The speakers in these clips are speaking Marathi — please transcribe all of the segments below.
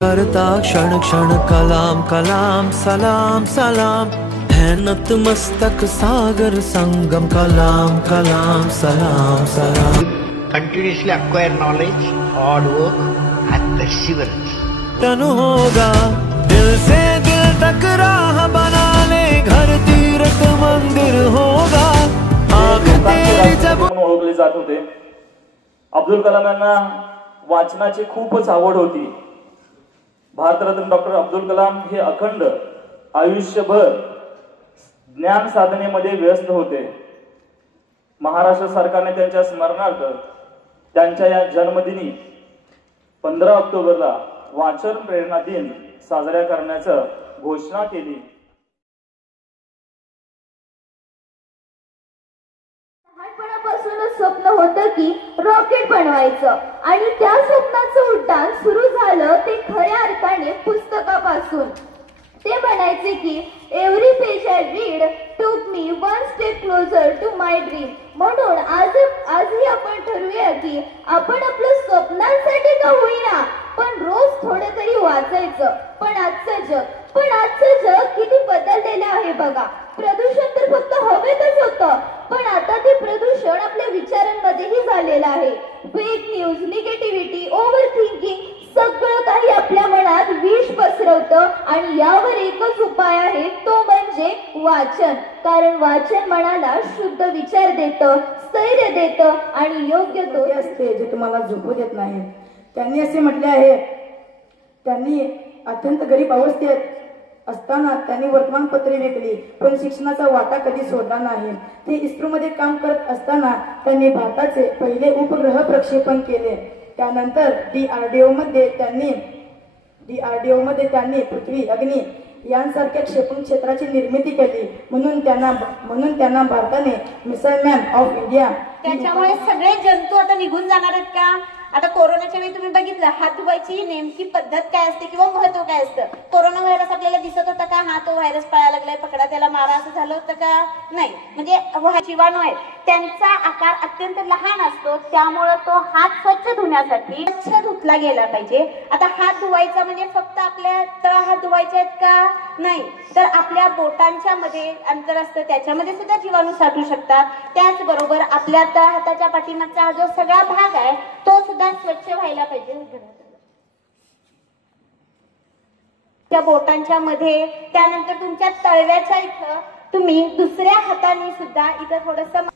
करता क्षण क्षण कलाम कलाम सलाम सलाम है नतमस्तक सागर संगम कलाम कलाम सलाम सलाम। Continuously acquire knowledge, hard work and perseverance. तनु होगा दिल से दिल तक राह बना ले, घर तीर्थ मंदिर होगा आग तेरी जब ओळखले जात होते। अब्दुल कलाम यांना वाचनाची खूपच आवड होती। भारतरत्न डॉक्टर अब्दुल कलाम हे अखंड आयुष्यभर ज्ञान साधनेमध्ये व्यस्त होते। महाराष्ट्र सरकारने त्यांच्या स्मरणार्थ त्यांच्या या जन्मदिनी 15 ऑक्टोबरला वाचन प्रेरणा दिन साजरा करण्याची घोषणा केली। लहानपणापासूनच स्वप्न होतं की रॉकेट बनवायचं आणि त्या स्वप्नाचं उड्डाण सुरू झालं ते खऱ्या अर्थाने पुस्तकापासून। ते म्हणायचे की every page I read took me one step closer to my dream. म्हणून आजही आपण ठरवूया की आपण आपल्या स्वप्नांसाठी का होईना पण रोज थोडं तरी वाचायचं। पण आजचं जग किती बदललेलं आहे बघा। प्रदूषण तर फक्त हवेतच होतं, पण आता ते प्रदूषण आपल्या विचारांमध्येही झालेलं आहे। Fake news, negativity, over thinking सगळं काही आपल्या मनात विष पसरवतं आणि यावर एकच उपाय आहे, तो म्हणजे वाचन। कारण वाचन मनाला शुद्ध विचार देतं, स्थैर्य देतं आणि योग्य तो असते जे तुम्हाला झोपू देत नाही। त्यांनी असे म्हटले आहे, त्यांनी अत्यंत गरीब अवस्थेत असताना त्यांनी वर्तमानपत्रे विकली पण शिक्षणाचा वाटा कधी सोडला नाही। ते इस्रोमध्ये काम करत असताना त्यांनी भारताचे पहिले उपग्रह प्रक्षेपण केले। त्यानंतर DRDO मध्ये त्यांनी पृथ्वी, अग्नी यांसारख्या क्षेपण क्षेत्राची निर्मिती केली। म्हणून त्यांना भारताने मिसाईल मॅन ऑफ इंडिया। त्याच्यामुळे सगळे जंतू आता निघून जाणार आहेत का? आता कोरोनाच्या वेळी तुम्ही बघितलं हात धुवायची नेमकी पद्धत काय असते किंवा महत्व काय असतं? कोरोना व्हायरस आपल्याला दिसत होता का? हा तो व्हायरस पळायला लागलाय, पकडा त्याला मारा, असं झालं होतं का? नाही। म्हणजे जीवाणू आहेत त्यांचा आकार अत्यंत लहान असतो, त्यामुळे तो हात स्वच्छ धुण्यासाठी स्वच्छ धुतला गेला पाहिजे। आता हात धुवायचा म्हणजे फक्त आपल्या तळ हात धुवायचे आहेत का? नाही, तर आपल्या बोटांच्या मध्ये अंतर असतं, त्याच्यामध्ये सुद्धा जीवाणू साठू शकतात। त्याचबरोबर आपल्या तळ हाताच्या पाठीमागचा हा जो सगळा भाग आहे तो सुद्धा स्वच्छ व्हायला पाहिजे। त्या बोटांच्या मध्ये, त्यानंतर तुमच्या तळव्याच्या इथं तुम्ही दुसऱ्या हाताने सुद्धा इथं थोडंसं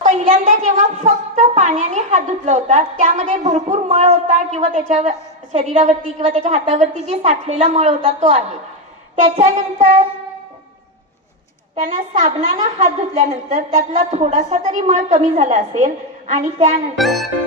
पहिल्यांदा जेव्हा फक्त पाण्याने हात धुतला होता त्यामध्ये भरपूर मळ होता किंवा त्याच्या शरीरावरती किंवा त्याच्या हातावरती जे साठलेला मळ होता तो आहे। त्याच्यानंतर त्यांना साबणाने हात धुतल्यानंतर त्यातला थोडासा तरी मळ कमी झाला असेल आणि त्यानंतर